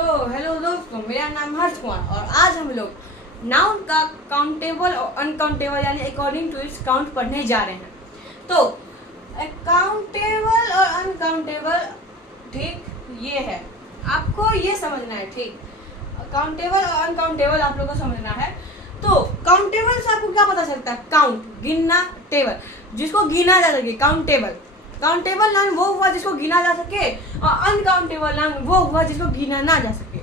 तो हेलो दोस्तों, मेरा नाम हर्ष कुमार और आज हम लोग नाउन का काउंटेबल और अनकाउंटेबल यानी अकॉर्डिंग टू इट्स काउंट पढ़ने जा रहे हैं। तो काउंटेबल और अनकाउंटेबल, ठीक, ये है, आपको ये समझना है। ठीक, काउंटेबल और अनकाउंटेबल आप लोगों को समझना है। तो काउंटेबल से आपको क्या पता चलता है? काउंट, गिनना, टेबल, जिसको गिना जा सके, काउंटेबल। काउंटेबल नाउन वो हुआ जिसको गिना जा सके और अनकाउंटेबल नाउन वो हुआ जिसको गिना ना जा सके।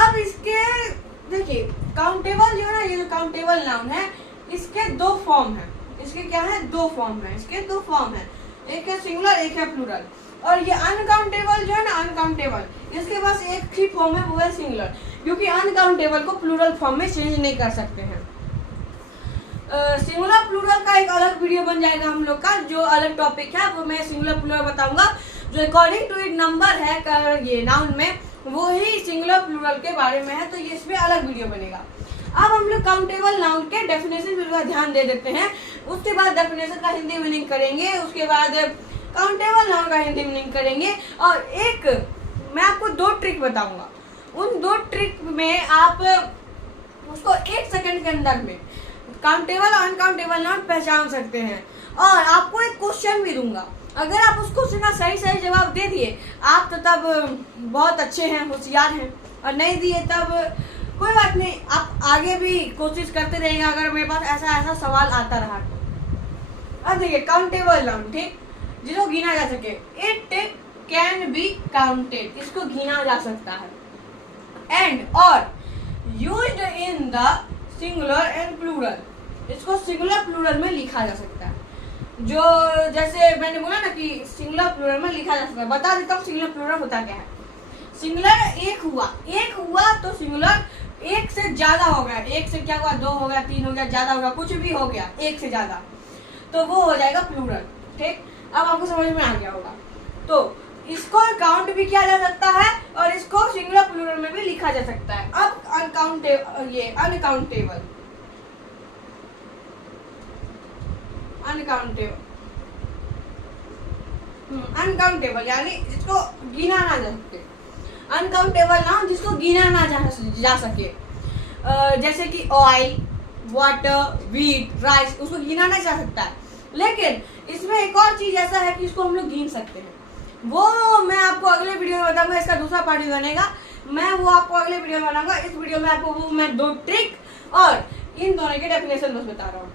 अब इसके देखिए, काउंटेबल जो है ना, ये जो काउंटेबल नाउन है, इसके दो फॉर्म है। इसके क्या है? दो फॉर्म है। इसके दो फॉर्म है, एक है सिंगुलर, एक है प्लूरल। और ये अनकाउंटेबल जो है ना, अनकाउंटेबल, इसके पास एक ही फॉर्म है, वो है सिंगुलर, क्योंकि अनकाउंटेबल को प्लूरल फॉर्म में चेंज नहीं कर सकते हैं। सिंगुलर प्लूरल का एक अलग वीडियो बन जाएगा हम लोग का, जो अलग टॉपिक है, वो मैं सिंगुलर प्लूरल बताऊंगा। जो अकॉर्डिंग टू इट नंबर है ये नाउन में, वो ही सिंगुलर प्लूरल के बारे में है, तो ये इसमें अलग वीडियो बनेगा। अब हम लोग काउंटेबल नाउन के डेफिनेशन पर ध्यान दे देते हैं। उसके बाद डेफिनेशन का हिंदी मीनिंग करेंगे, उसके बाद काउंटेबल नाउन का हिंदी मीनिंग करेंगे। और एक मैं आपको दो ट्रिक बताऊंगा। उन दो ट्रिक में आप उसको 1 सेकंड के अंदर में काउंटेबल और अनकाउंटेबल नाउन पहचान सकते हैं। और आपको एक क्वेश्चन भी दूंगा, अगर आप उस क्वेश्चन का सही सही जवाब दे दिए आप तो तब बहुत अच्छे हैं, होशियार हैं, और नहीं दिए तब कोई बात नहीं, आप आगे भी कोशिश करते रहेंगे अगर मेरे पास ऐसा ऐसा सवाल आता रहा तो। अब देखिए, काउंटेबल नाउन, ठीक, जिसको गिना जा सके, इट कैन बी काउंटेड, इसको गिना जा सकता है। एंड और used in the singular and plural, इसको सिंगुलर प्लूरल में लिखा जा सकता है। जो जैसे मैंने बोला ना कि सिंगुलर प्लूरल में लिखा जा सकता है, बता देता हूँ सिंगुलर प्लूरल होता क्या है। सिंगुलर एक हुआ तो सिंगुलर एक से ज्यादा हो गया, एक से क्या हुआ, 2 हो गया, 3 हो गया, ज्यादा हो गया, कुछ भी हो गया एक से ज्यादा, तो वो हो जाएगा प्लूरल। ठीक, अब आपको समझ में आ गया होगा। तो इसको काउंट भी किया जा सकता है और इसको सिंगुलर प्लूरल में भी लिखा जा सकता है। अब अनकाउंटेबल अनकाउंटेबल यानी जिसको गिना ना जा सके। अनकाउंटेबल नाउन जिसको गिना ना जा सके, जैसे कि ऑयल, वाटर, व्हीट, राइस, उसको गिना नहीं जा सकता है। लेकिन इसमें एक और चीज ऐसा है कि इसको हम लोग गिन सकते हैं। वो मैं आपको अगले वीडियो में बताऊंगा, इसका दूसरा पार्ट भी बनेगा, मैं वो आपको अगले वीडियो में बनाऊंगा। इस वीडियो में आपको वो मैं 2 ट्रिक और इन दोनों के डेफिनेशन बस बता रहा हूँ।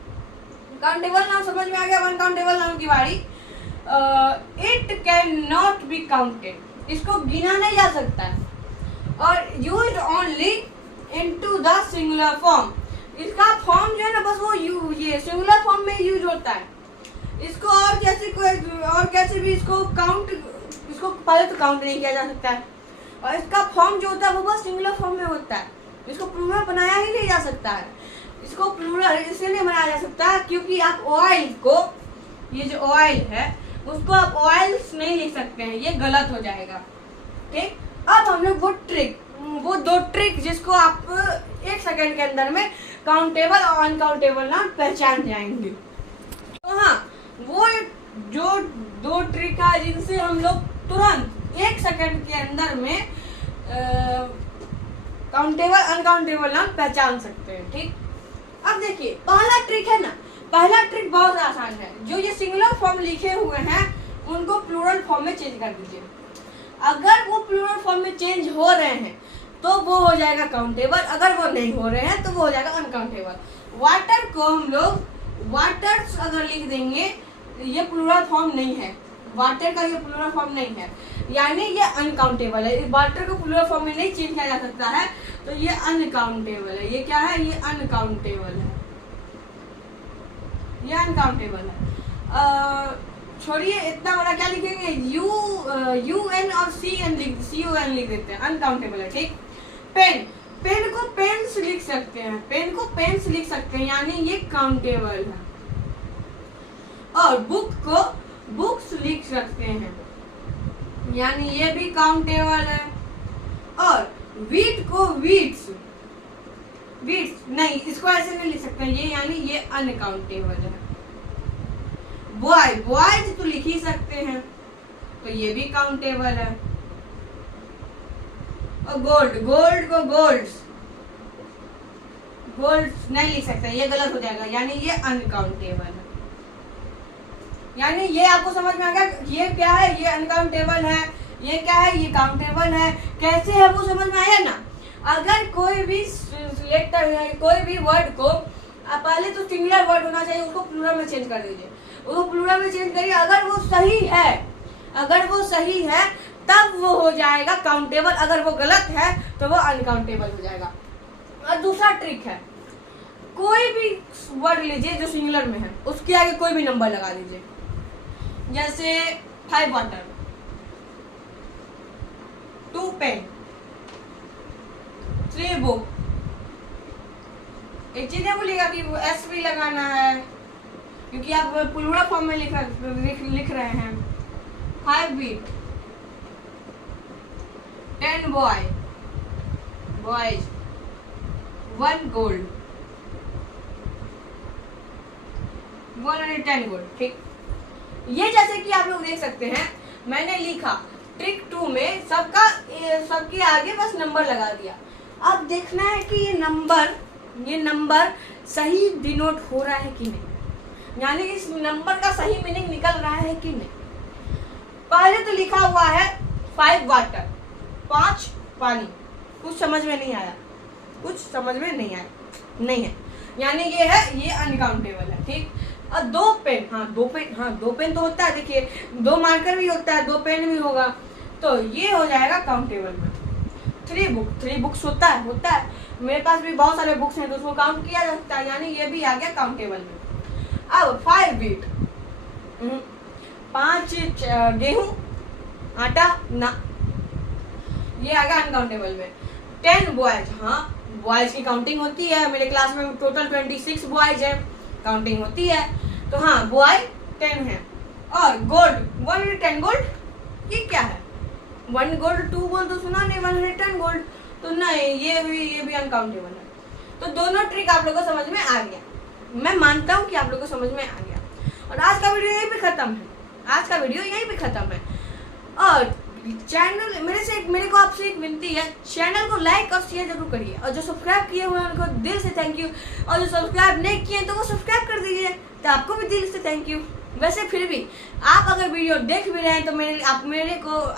काउंटेबल नाउन समझ में आ गया। अनकाउंटेबल नाउन की बारी, it can not be counted, इसको गिना नहीं जा सकता है। और used only into the singular form, इसका फॉर्म जो है ना, बस वो ये सिंगुलर फॉर्म में यूज होता है। इसको और कैसे भी इसको पहले तो काउंट नहीं किया जा सकता है, और इसका फॉर्म जो होता है वो बस सिंगुलर फॉर्म में होता है। इसको प्लूरल बनाया ही नहीं जा सकता है। इसको प्लूरल इसलिए बनाया जा सकता है क्योंकि आप ऑयल को, ये जो ऑयल है उसको आप ऑयल्स नहीं लिख सकते हैं, ये गलत हो जाएगा। ठीक, अब हम लोग वो 2 ट्रिक जिसको आप 1 सेकंड के अंदर में काउंटेबल और अनकाउंटेबल नाउन पहचान जाएंगे। तो हाँ, वो जो 2 ट्रिक है जिनसे हम लोग तुरंत 1 सेकंड के अंदर में काउंटेबल अनकाउंटेबल नाउन पहचान सकते हैं। ठीक, अब देखिए, पहला ट्रिक है ना, पहला ट्रिक बहुत आसान है। जो ये सिंगुलर फॉर्म लिखे हुए हैं उनको प्लूरल फॉर्म में चेंज कर दीजिए। अगर वो प्लूरल फॉर्म में चेंज हो रहे हैं तो वो हो जाएगा काउंटेबल, अगर वो नहीं हो रहे हैं तो वो हो जाएगा अनकाउंटेबल। वाटर को हम लोग वाटर्स अगर लिख देंगे, ये प्लूरल फॉर्म नहीं है, वाटर का ये प्लूरल फॉर्म नहीं है, यानी ये अनकाउंटेबल है। वाटर को प्लूरल फॉर्म में नहीं चेंज किया जा सकता है, तो ये अनकाउंटेबल है। ये क्या है? ये अनकाउंटेबल है, ये अनकाउंटेबल है। छोड़िए, इतना बड़ा क्या लिखेंगे, UN और CUN लिख देते हैं, अनकाउंटेबल है। ठीक, पेन को पेन्स लिख सकते हैं, पेन को पेन्स लिख सकते हैं, यानी ये काउंटेबल है। और बुक को बुक्स लिख सकते हैं, यानी ये भी काउंटेबल है। और वीट को वीट्स नहीं, इसको ऐसे नहीं लिख सकते, ये यानी ये अनकाउंटेबल है। बॉयज तो लिख ही सकते हैं, तो ये भी काउंटेबल है। और गोल्ड, गोल्ड को गोल्ड नहीं लिख सकते, ये गलत हो जाएगा, यानी ये अनकाउंटेबल है। यानी ये आपको समझ में आ गया, ये क्या है, ये अनकाउंटेबल है, ये क्या है, ये काउंटेबल है। कैसे है वो समझ में आया ना। अगर कोई भी लेटर है, कोई भी वर्ड को पहले तो सिंगुलर वर्ड होना चाहिए, उसको प्लूरल में चेंज कर दीजिए, उसको प्लूरल में चेंज करिए। अगर वो सही है तब वो हो जाएगा काउंटेबल, अगर वो गलत है तो वो अनकाउंटेबल हो जाएगा। और दूसरा ट्रिक है, कोई भी वर्ड लीजिए जो सिंगुलर में है, उसके आगे कोई भी नंबर लगा दीजिए। जैसे 5 वाटर, 2 पेन, 3 बुक। एक चीज है बोलिएगा कि एस भी लगाना है, क्योंकि आप प्लूरल फॉर्म में लिख रहे हैं। 5 बीट, 10 बॉयज, 1 गोल्ड, 110 गोल्ड। ठीक, ये जैसे कि आप लोग देख सकते हैं, मैंने लिखा ट्रिक 2 में सबके आगे बस नंबर लगा दिया। अब देखना है कि ये नंबर सही डिनोट हो रहा है कि नहीं, यानी इस नंबर का सही मीनिंग निकल रहा है कि नहीं। पहले तो लिखा हुआ है 5 वाटर, 5 पानी, कुछ समझ में नहीं आया, नहीं है, यानी ये अनकाउंटेबल है। ठीक, और 2 पेन, दो पेन तो होता है, देखिए 2 मार्कर भी होता है, 2 पेन भी होगा, तो ये हो जाएगा काउंटेबल में। 3 बुक्स होता है, मेरे पास भी बहुत सारे बुक्स हैं तो उसको काउंट किया जा सकता है, यानी ये भी आ गया काउंटेबल में। अब 5 बीट, 5 गेहूं, आटा ना, ये आ गया अनकाउंटेबल में। 10 बॉयज, बॉयज की काउंटिंग होती है, मेरे क्लास में टोटल 26 बॉयज है, काउंटिंग होती है, तो बॉय 10 है। और गोल्ड, 110 गोल्ड, ये क्या है, 1 गोल्ड 2 गोल्ड तो सुना नहीं, 110 गोल्ड तो नहीं, ये भी अनकाउंटेबल है। तो दोनों ट्रिक आप लोगों को समझ में आ गया, मैं मानता हूँ कि आप लोगों को समझ में आ गया। और आज का वीडियो यहीं पे खत्म है। और चैनल मेरे को आपसे एक विनती है, चैनल को लाइक और शेयर जरूर करिए, और जो सब्सक्राइब किए हुए हैं उनको दिल से थैंक यू, और जो सब्सक्राइब नहीं किए तो वो सब्सक्राइब कर दीजिए, तो आपको भी दिल से थैंक यू। वैसे फिर भी आप अगर वीडियो देख भी रहे हैं तो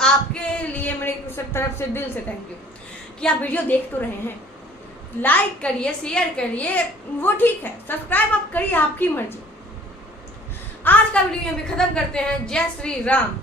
आपके लिए मेरे तरफ से दिल से थैंक यू कि आप वीडियो देख तो रहे हैं। लाइक करिए, शेयर करिए, वो ठीक है, सब्सक्राइब आप करिए, आपकी मर्जी। आज का वीडियो यहाँ पे खत्म करते हैं। जय श्री राम।